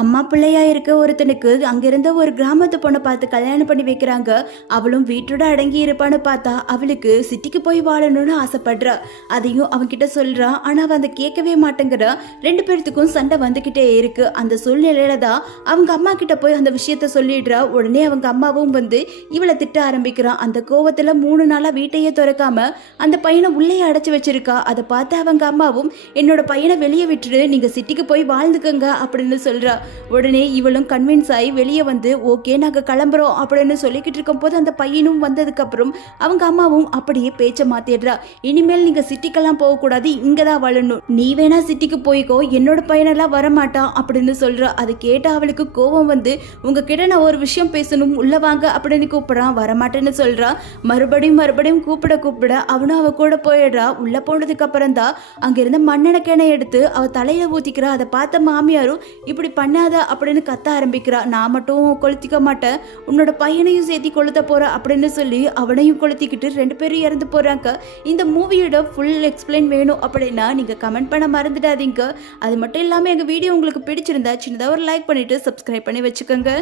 அம்மா பிள்ளையா இருக்க ஒருத்தனுக்கு அங்கிருந்த ஒரு கிராமத்து பொண்ணை பார்த்து கல்யாணம் பண்ணி வைக்கிறாங்க. அவளும் வீட்டோட அடங்கி இருப்பான்னு பார்த்தா அவளுக்கு சிட்டிக்கு போய் வாழணும்னு ஆசைப்படுறா. அதையும் அவன்கிட்ட சொல்றா. ஆனா அவன் அதை கேட்கவே மாட்டேங்கிறா. ரெண்டு பேர்த்துக்கும் சண்டை வந்துகிட்டே இருக்கு. அந்த சூழ்நிலையில தான் அவங்க அம்மா கிட்ட போய் அந்த விஷயத்த சொல்லிடுறா. உடனே அவங்க அம்மாவும் வந்து இவளை திட்ட ஆரம்பிக்கிறான். அந்த கோவத்துல 3 நாளா வீட்டையே திறக்காம அந்த பையனை உள்ளே அடைச்சு வச்சிருக்கா. அதை பார்த்து அவங்க அம்மாவும் என்னோட பையனை வெளியே விட்டுட்டு நீங்க சிட்டிக்கு போய் வாழ்ந்துக்கங்க அப்படின்னு சொல்றா. உடனே இவளும் கன்வின்ஸ் ஆகி வெளியே வந்து ஓகே நாங்கள் கிளம்புறோம் அப்படின்னு சொல்லிக்கிட்டு இருக்கும் போது அந்த பையனும் வந்ததுக்கு அப்புறம் அவங்க அம்மாவும் அப்படியே பேச்சை மாத்திடுறா. இனிமேல் நீங்க சிட்டிக்கெல்லாம் போகக்கூடாது, இங்கே தான் வாழணும், நீ வேணா சிட்டிக்கு போய்க்கோ, என்னோட பையனெல்லாம் வரமாட்டான் அப்படின்னு சொல்றா. அதை கேட்ட அவளுக்கு கோபம் வந்து உங்ககிட்ட நான் ஒரு விஷயம் பேசணும், உள்ள வாங்க அப்படின்னு கூப்பிடுறான். வரமாட்டேன்னு சொல்றா. மறுபடியும் கூப்பிட அவனும் அவ கூட போயிடுறா. உள்ள போனதுக்கு அப்புறம் தான் அங்கிருந்த மண்ணெண்ணெய் எடுத்து அவ தலையில ஊத்திக்கிறா. அதை பார்த்த மாமியாரும் இப்படி பண்ணாத அப்படின்னு கத்த ஆரம்பிக்கிறா. நான் மட்டும் கொளுத்திக்க மாட்டேன், உன்னோட பையனையும் சேர்த்தி கொளுத்த போற அப்படின்னு சொல்லி அவனையும் கொளுத்திக்கிட்டு 2 பேரும் இறந்து போறாங்க. இந்த மூவியோட ஃபுல் எக்ஸ்பிளைன் வேணும் அப்படின்னா நீங்க கமெண்ட் பண்ண மறந்துடாதீங்க. அது மட்டும் இல்லாமல் எங்க வீடியோ உங்களுக்கு பிடிச்சிருந்தா சின்னதாக ஒரு லைக் பண்ணிட்டு சப்ஸ்கிரைப் பண்ணி வச்சுக்கோங்க.